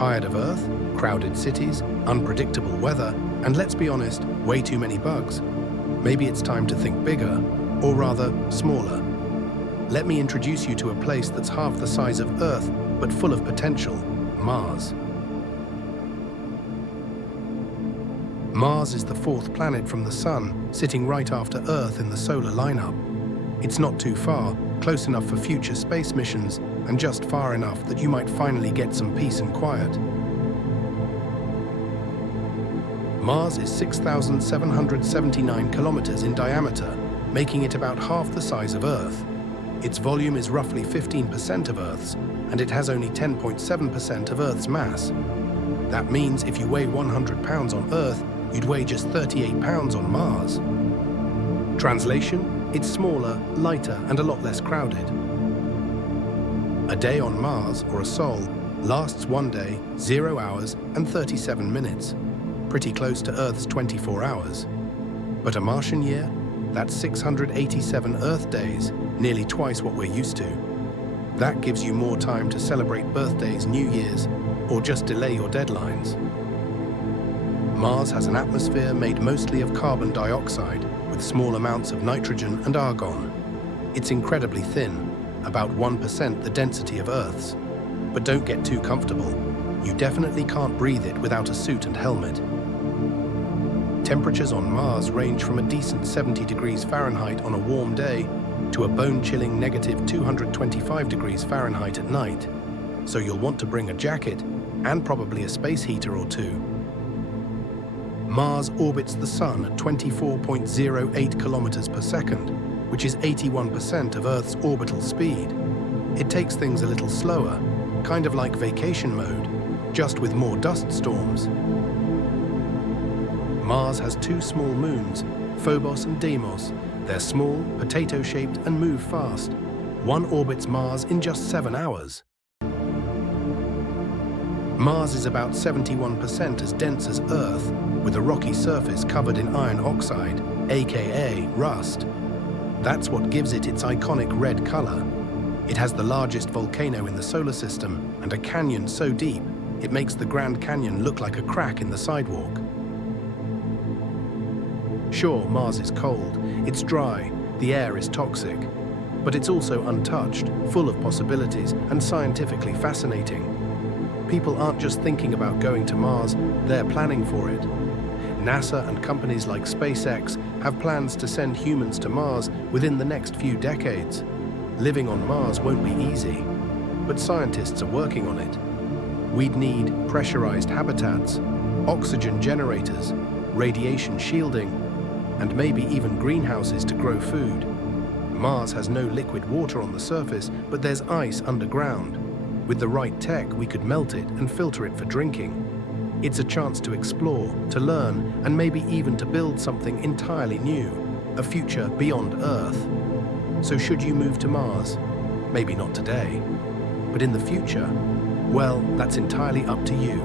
Tired of Earth, crowded cities, unpredictable weather, and let's be honest, way too many bugs? Maybe it's time to think bigger, or rather, smaller. Let me introduce you to a place that's half the size of Earth, but full of potential: Mars. Mars is the fourth planet from the Sun, sitting right after Earth in the solar lineup. It's not too far, close enough for future space missions, and just far enough that you might finally get some peace and quiet. Mars is 6,779 kilometers in diameter, making it about half the size of Earth. Its volume is roughly 15% of Earth's, and it has only 10.7% of Earth's mass. That means if you weigh 100 pounds on Earth, you'd weigh just 38 pounds on Mars. Translation: it's smaller, lighter, and a lot less crowded. A day on Mars, or a Sol, lasts 1 day, 0 hours, and 37 minutes. Pretty close to Earth's 24 hours. But a Martian year? That's 687 Earth days, nearly twice what we're used to. That gives you more time to celebrate birthdays, New Year's, or just delay your deadlines. Mars has an atmosphere made mostly of carbon dioxide, with small amounts of nitrogen and argon. It's incredibly thin, about 1% the density of Earth's. But don't get too comfortable. You definitely can't breathe it without a suit and helmet. Temperatures on Mars range from a decent 70 degrees Fahrenheit on a warm day to a bone-chilling negative 225 degrees Fahrenheit at night. So you'll want to bring a jacket and probably a space heater or two. Mars orbits the Sun at 24.08 kilometers per second, which is 81% of Earth's orbital speed. It takes things a little slower, kind of like vacation mode, just with more dust storms. Mars has two small moons, Phobos and Deimos. They're small, potato-shaped, and move fast. One orbits Mars in just 7 hours. Mars is about 71% as dense as Earth, with a rocky surface covered in iron oxide, aka rust. That's what gives it its iconic red color. It has the largest volcano in the solar system and a canyon so deep, it makes the Grand Canyon look like a crack in the sidewalk. Sure, Mars is cold, it's dry, the air is toxic, but it's also untouched, full of possibilities, and scientifically fascinating. People aren't just thinking about going to Mars, they're planning for it. NASA and companies like SpaceX have plans to send humans to Mars within the next few decades. Living on Mars won't be easy, but scientists are working on it. We'd need pressurized habitats, oxygen generators, radiation shielding, and maybe even greenhouses to grow food. Mars has no liquid water on the surface, but there's ice underground. With the right tech, we could melt it and filter it for drinking. It's a chance to explore, to learn, and maybe even to build something entirely new, a future beyond Earth. So should you move to Mars? Maybe not today, but in the future? Well, that's entirely up to you.